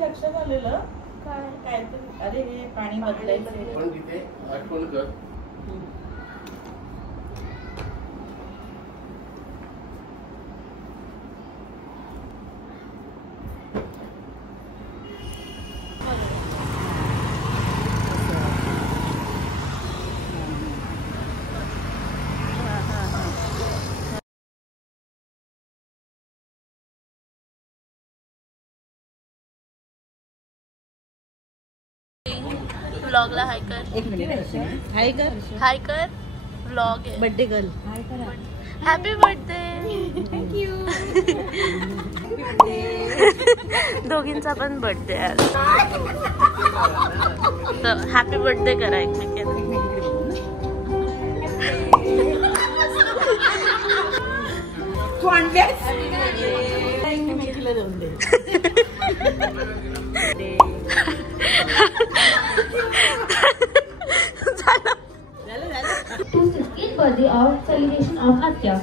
लक्षात आलेलं काय अरे हे पाणी बदलायचं पण तिथे आठवण कर. व्लॉगला हाय कर. एक मिनिट हाय कर. हाय कर. व्लॉग आहे. बर्थडे गर्ल हाय कर. Happy birthday. थँक्यू. दोघींचा पण बर्थडे आहे. तर हॅपी बर्थडे करा एकमेकांना. तू आणल्यास एकमेकीला देऊन दे. To 16th birthday or celebration of Atya.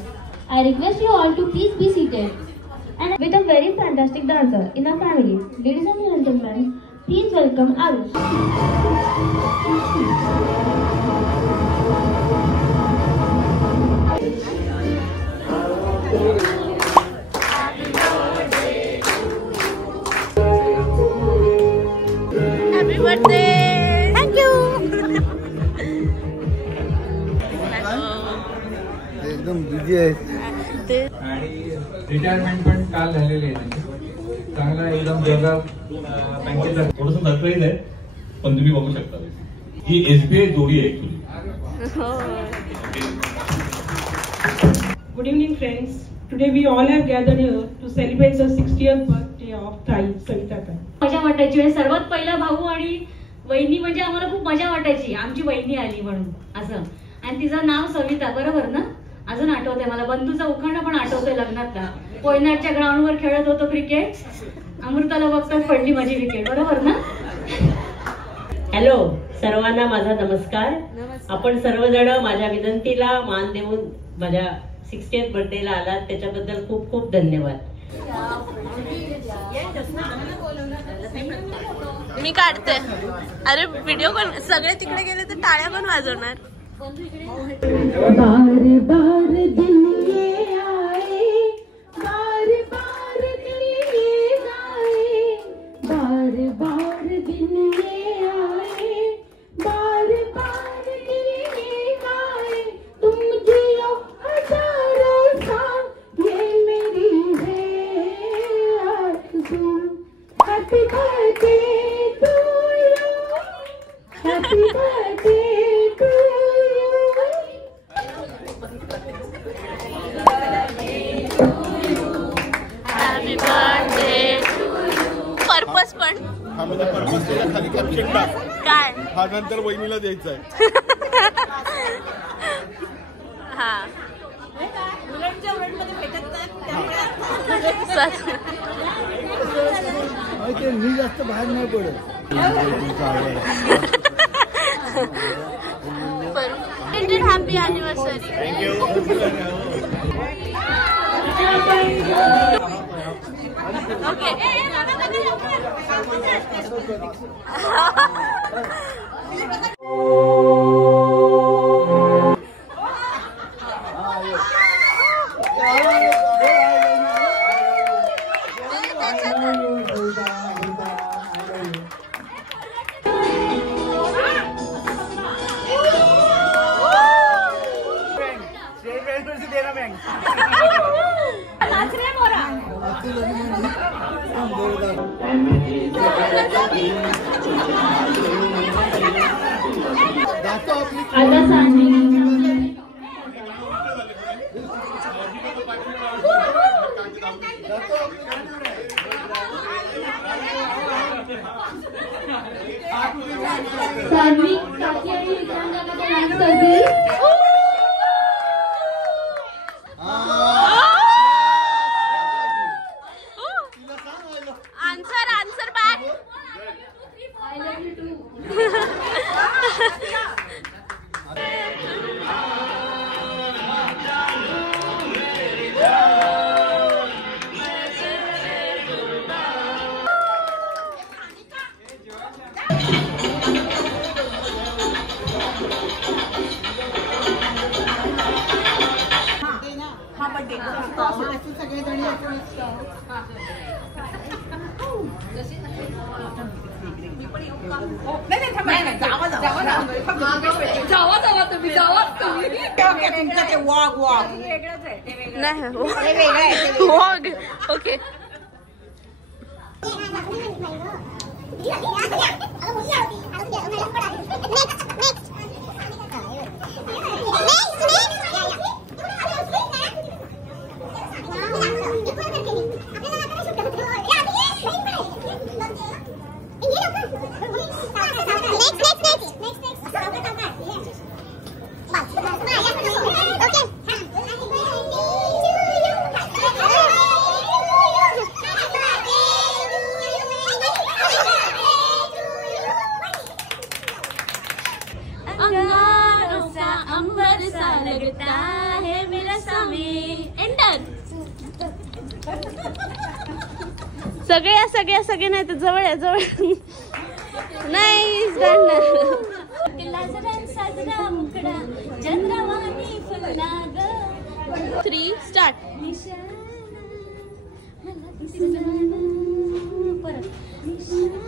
I request you all to please be seated and with a very fantastic dancer in our family. Ladies and gentlemen, please welcome Arush. Happy birthday. Thank you. एकदम busy आहे. आणि retirement पण काल झालेली आहे त्यांची. चांगला एकदम जोरदार बँकेचा थोडंसं सरप्राईज आहे पण तुम्ही बघू शकता ही SBI जोडी आहे actually. Good evening, friends. Today we all have gathered here to celebrate the 60th birthday of ताई सविताताई. मजा वाटायची आणि सर्वात पहिला भाऊ आणि वहिनी म्हणजे आम्हाला खूप मजा वाटायची. आमची वहिनी आली म्हणून असं. आणि तिचं नाव सविता, बरोबर ना? अजून आठवतंय मला. बंधूचा उखाणा पण आठवतोय लग्नातला. कोयनाडच्या ग्राउंडवर खेळत होतो क्रिकेट. अमृताला बघताच पडली माझी विकेट, बरोबर ना? हॅलो सर्वांना माझा नमस्कार. आपण सर्वजण माझ्या विनंतीला मान देऊन माझ्या 60th बर्थडेला आलात त्याच्याबद्दल खूप खूप धन्यवाद. मी काढते. अरे व्हिडिओ कोण सगळे तिकडे गेले तर टाळ्या पण वाजवणार. बार बार दिन ये आए, बार बार दिन ये जाए, बार बार दिन ये आए, बार बार दिन ये जाए. तुम जियो हजारों साल ये मेरी है आरज़ू. Happy birthday to you, happy birthday to you. Happy birthday. Purpose पण हा म्हणजे पर्पस त्याला खाली कॅप्शन टाक. काय हा नंतर वहिनीला द्यायचा आहे. हा मुलांच्या वर्ल्डमध्ये भेटत नाही. मी जास्त बाहेर नाही पडत. Happy anniversary. ओके. आता सांगली सानवी काकी आणि विक्रांतकाका डान्स करतील. Answer answer back. I love you too. नाही ओके अंबर सा लगता है मेरा स्वामी. एंटर. सगळे नाही तर जवळ नाही साजरा मुकडा चंद्रवाणी फुलनाग. 3 स्टार्ट. परत